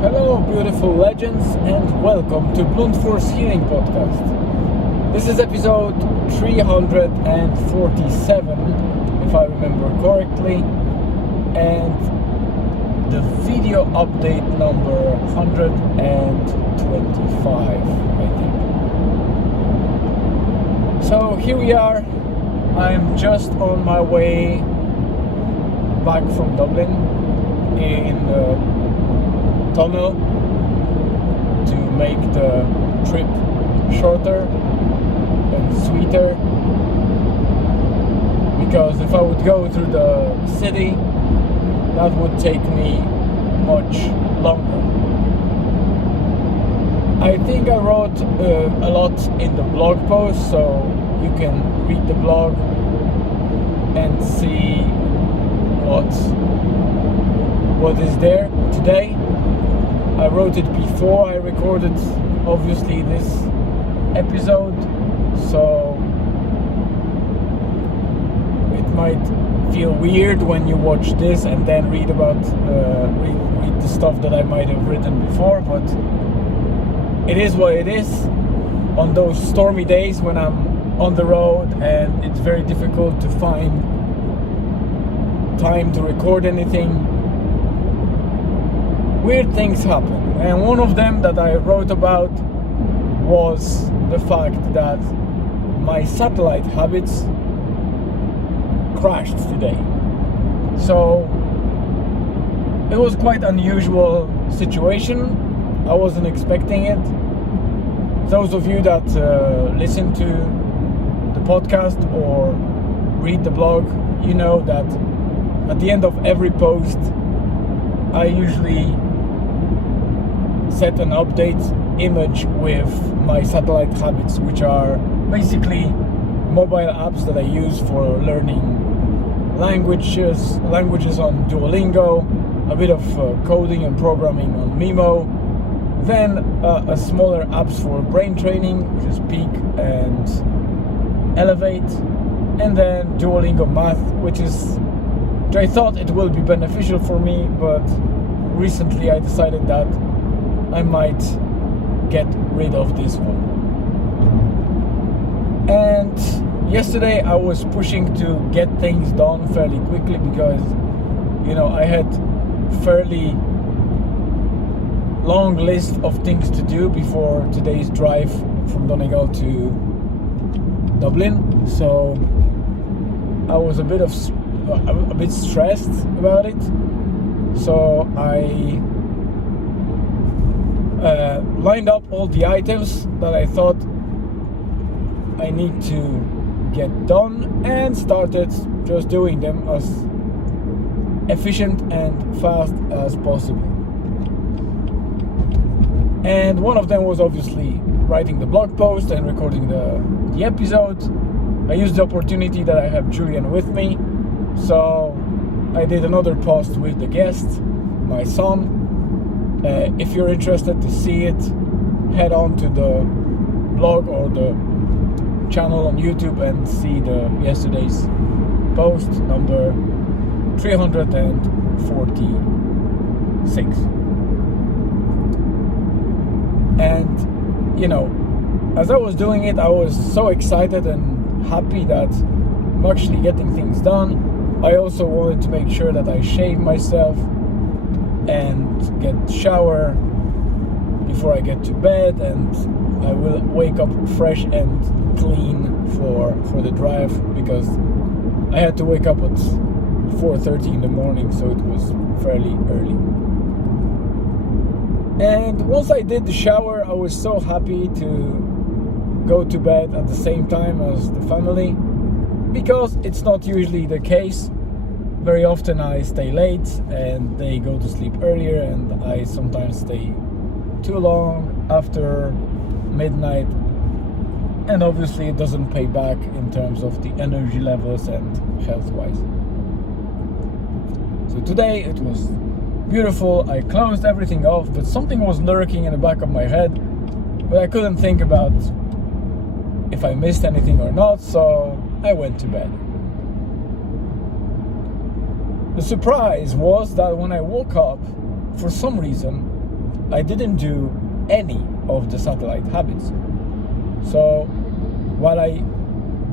Hello, beautiful legends, and welcome to Blunt Force Healing Podcast. This is episode 347, if I remember correctly, and the video update number 125, I think. So here we are. I'm just on my way back from Dublin in the tunnel to make the trip shorter and sweeter, because if I would go through the city, that would take me much longer. I think I wrote a lot in the blog post, so you can read the blog and see what is there today. I wrote it before I recorded, obviously, this episode, so it might feel weird when you watch this and then read about read the stuff that I might have written before, but it is what it is. On those stormy days when I'm on the road and it's very difficult to find time to record anything, weird things happen, and one of them that I wrote about was the fact that my satellite habits crashed today. So it was quite unusual situation. I wasn't expecting it. Those of you that listen to the podcast or read the blog, you know that at the end of every post I usually set an update image with my satellite habits, which are basically mobile apps that I use for learning languages on Duolingo, a bit of coding and programming on Mimo, then a smaller apps for brain training, which is Peak and Elevate, and then Duolingo Math, which I thought it will be beneficial for me, but recently I decided that I might get rid of this one. And yesterday I was pushing to get things done fairly quickly because, I had fairly long list of things to do before today's drive from Donegal to Dublin. So I was a bit stressed about it. So I lined up all the items that I thought I need to get done and started just doing them as efficient and fast as possible. And one of them was obviously writing the blog post and recording the episode. I used the opportunity that I have Julian with me, so I did another post with the guest, my son. If you're interested to see it, head on to the blog or the channel on YouTube and see yesterday's post number 346. And as I was doing it, I was so excited and happy that I'm actually getting things done. I also wanted to make sure that I shave myself and get shower before I get to bed, and I will wake up fresh and clean for the drive, because I had to wake up at 4:30 in the morning, so it was fairly early. And once I did the shower, I was so happy to go to bed at the same time as the family, because it's not usually the case. Very often I stay late and they go to sleep earlier, and I sometimes stay too long after midnight, and obviously it doesn't pay back in terms of the energy levels and health-wise. So today it was beautiful. I closed everything off, but something was lurking in the back of my head, but I couldn't think about if I missed anything or not, so I went to bed. The surprise was that when I woke up, for some reason, I didn't do any of the satellite habits. So while I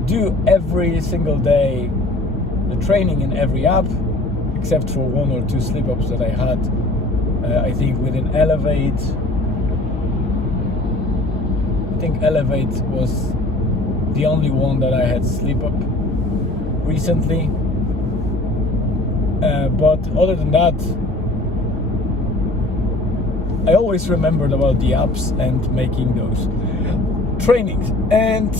do every single day the training in every app, except for 1 or 2 slip-ups that I had, I think within Elevate. I think Elevate was the only one that I had slip-up recently. But other than that, I always remembered about the apps and making those trainings, and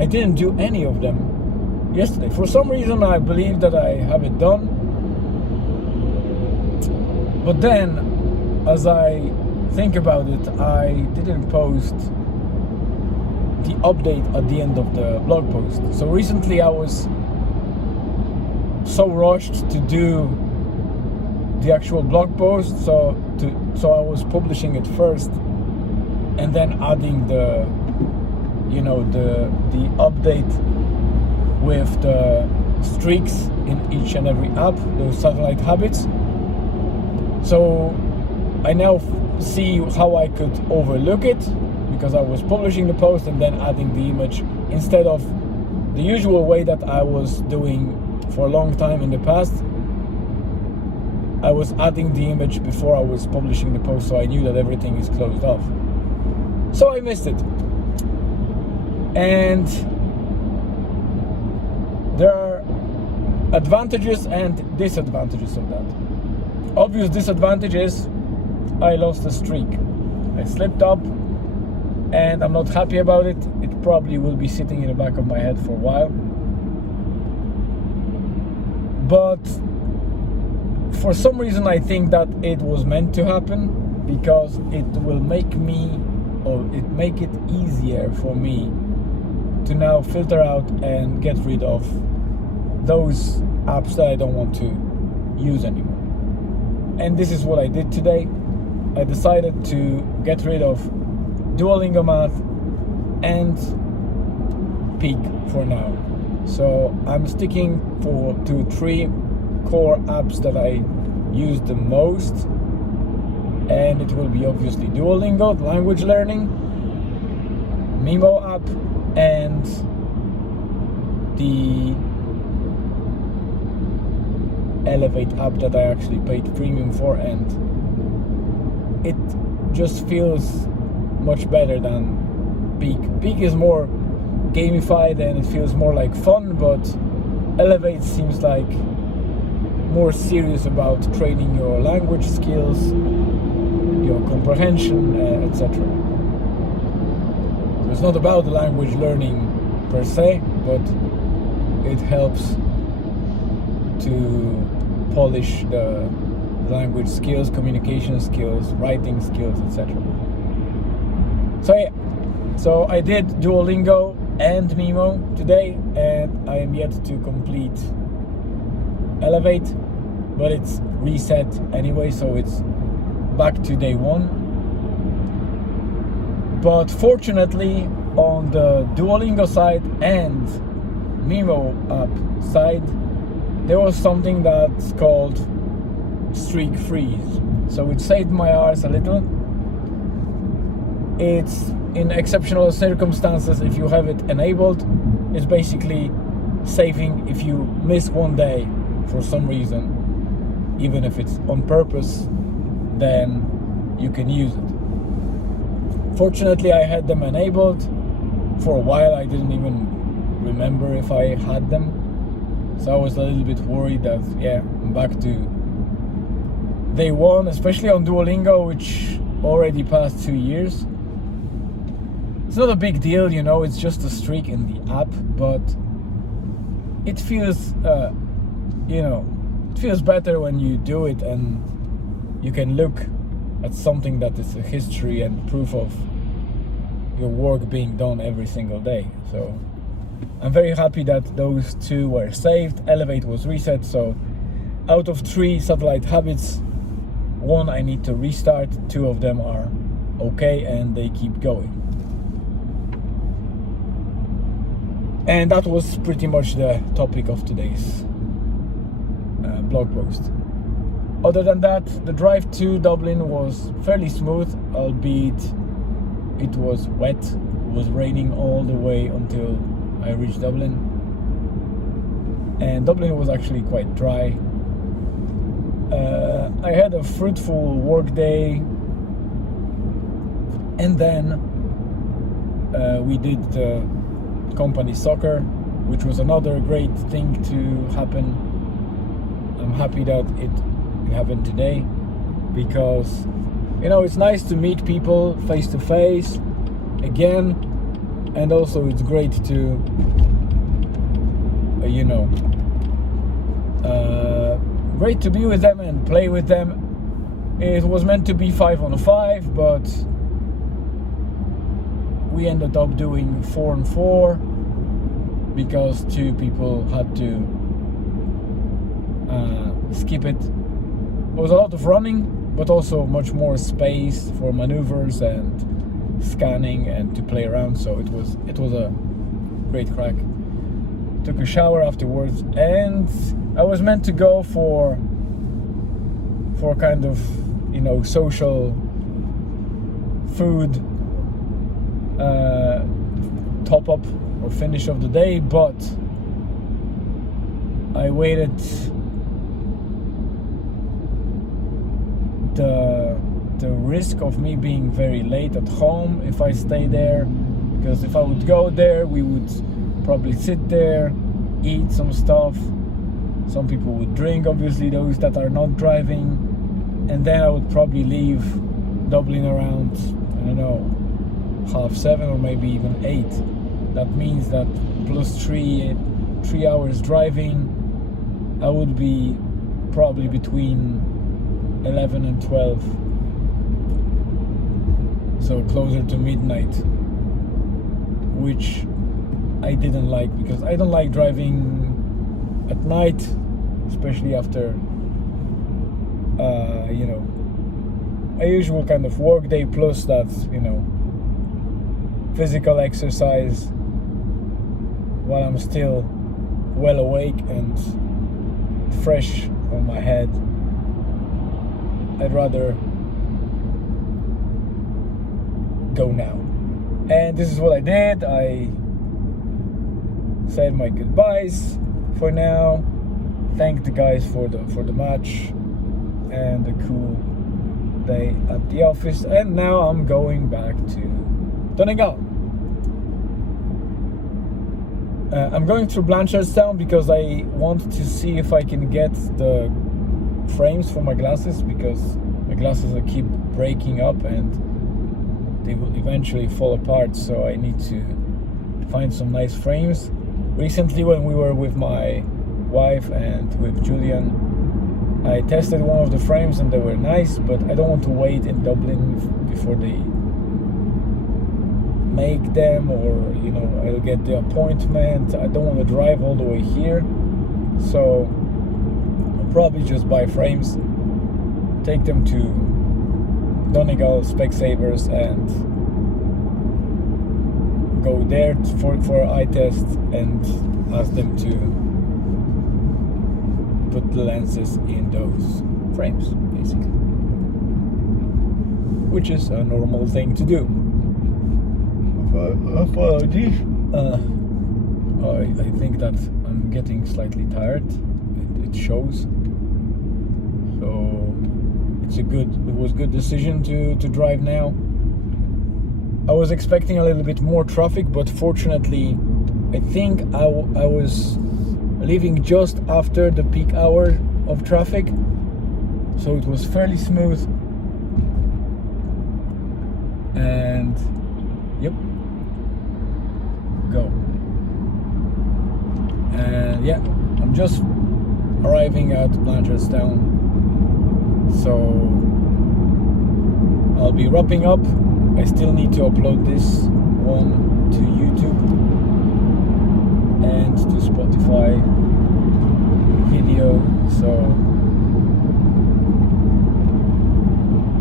I didn't do any of them yesterday. For some reason I believe that I have it done, but then as I think about it, I didn't post the update at the end of the blog post. So recently I was so rushed to do the actual blog post, so I was publishing it first and then adding the update with the streaks in each and every app, those satellite habits. So I now see how I could overlook it, because I was publishing the post and then adding the image instead of the usual way that I was doing for a long time in the past. I was adding the image before I was publishing the post, so I knew that everything is closed off. So I missed it. And there are advantages and disadvantages of that. Obvious disadvantage is I lost a streak. I slipped up and I'm not happy about it. It probably will be sitting in the back of my head for a while. But for some reason I think that it was meant to happen, because it will make it easier for me to now filter out and get rid of those apps that I don't want to use anymore. And this is what I did today. I decided to get rid of Duolingo Math and Peak for now. So I'm sticking to 3 core apps that I use the most, and it will be obviously Duolingo, language learning, Mimo app, and the Elevate app that I actually paid premium for, and it just feels much better than Peak. Peak is more gamified and it feels more like fun, but Elevate seems like more serious about training your language skills, your comprehension, etc. So it's not about the language learning per se, but it helps to polish the language skills, communication skills, writing skills, etc. So yeah, so I did Duolingo and Mimo today, and I am yet to complete Elevate, but it's reset anyway, so it's back to day 1. But fortunately, on the Duolingo side and Mimo app side, there was something that's called streak freeze. So it saved my arse a little. It's in exceptional circumstances, if you have it enabled, it's basically saving if you miss one day for some reason, even if it's on purpose, then you can use it. Fortunately, I had them enabled. For a while I didn't even remember if I had them, so I was a little bit worried that I'm back to day 1, especially on Duolingo, which already passed 2 years. It's not a big deal, it's just a streak in the app, but it feels it feels better when you do it and you can look at something that is a history and proof of your work being done every single day. So I'm very happy that those 2 were saved. Elevate was reset, so out of 3 satellite habits, 1 I need to restart, 2 of them are okay and they keep going. And that was pretty much the topic of today's blog post. Other than that, the drive to Dublin was fairly smooth, albeit it was wet. It was raining all the way until I reached Dublin. And Dublin was actually quite dry. I had a fruitful work day, and then we did the company soccer, which was another great thing to happen. I'm happy that it happened today, because it's nice to meet people face to face again, and also it's great to great to be with them and play with them. It was meant to be 5-on-5, but we ended up doing 4-on-4 because 2 people had to skip it. It was a lot of running, but also much more space for maneuvers and scanning and to play around. So it was a great crack. Took a shower afterwards, and I was meant to go for kind of social food top up or finish of the day, but I waited the risk of me being very late at home if I stay there, because if I would go there, we would probably sit there, eat some stuff. Some people would drink, obviously, those that are not driving, and then I would probably leave Dublin around, I don't know, 7:30 or maybe even 8. That means that plus 3 hours driving, I would be probably between 11 and 12, so closer to midnight, which I didn't like, because I don't like driving at night, especially after a usual kind of work day, plus that physical exercise while I'm still well awake and fresh on my head. I'd rather go now. And this is what I did. I said my goodbyes for now, thanked the guys for the match and the cool day at the office, and now I'm going back to Donegal. I'm going through Blanchardstown because I want to see if I can get the frames for my glasses, because my glasses will keep breaking up and they will eventually fall apart, so I need to find some nice frames. Recently, when we were with my wife and with Julian, I tested one of the frames and they were nice, but I don't want to wait in Dublin before they make them, or I'll get the appointment. I don't want to drive all the way here, so I'll probably just buy frames, take them to Donegal Specsavers and go there for eye test and ask them to put the lenses in those frames, basically, which is a normal thing to do. I think that I'm getting slightly tired. It shows. So it was a good decision to drive now. I was expecting a little bit more traffic, but fortunately, I think I was leaving just after the peak hour of traffic, so it was fairly smooth. And yep, go. And yeah, I'm just arriving at Blanchardstown, so I'll be wrapping up. I still need to upload this one to YouTube and to Spotify video, so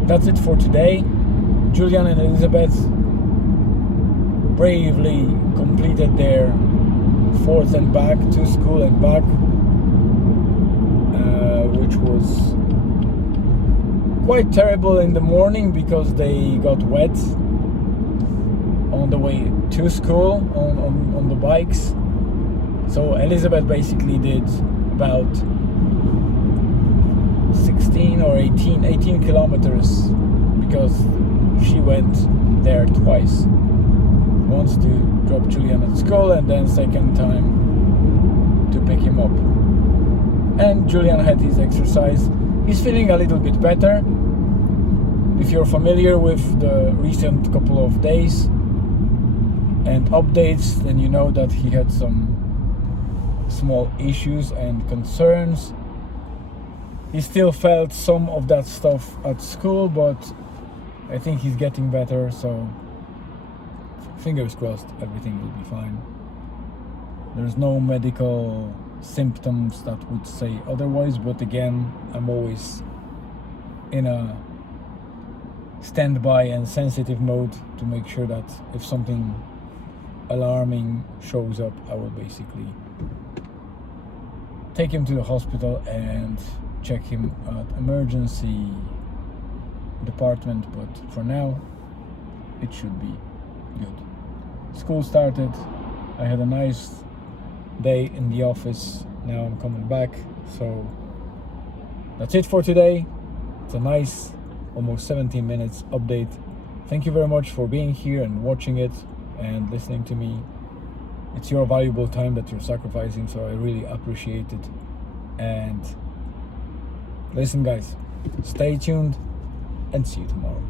that's it for today. Julian and Elizabeth bravely completed their forth and back to school and back, which was quite terrible in the morning because they got wet on the way to school on the bikes. So Elizabeth basically did about 16 or 18 kilometers because she went there twice. Once to drop Julian at school and then second time to pick him up. And Julian had his exercise. He's feeling a little bit better. If you're familiar with the recent couple of days and updates, then you know that he had some small issues and concerns. He still felt some of that stuff at school, but I think he's getting better, so fingers crossed everything will be fine. There's no medical symptoms that would say otherwise, but again, I'm always in a standby and sensitive mode to make sure that if something alarming shows up, I will basically take him to the hospital and check him at emergency department, but for now it should be good. School started. I had a nice day in the office. Now I'm coming back, so that's it for today. It's a nice almost 17 minutes update. Thank you very much for being here and watching it and listening to me. It's your valuable time that you're sacrificing, so I really appreciate it. And listen guys, stay tuned and see you tomorrow.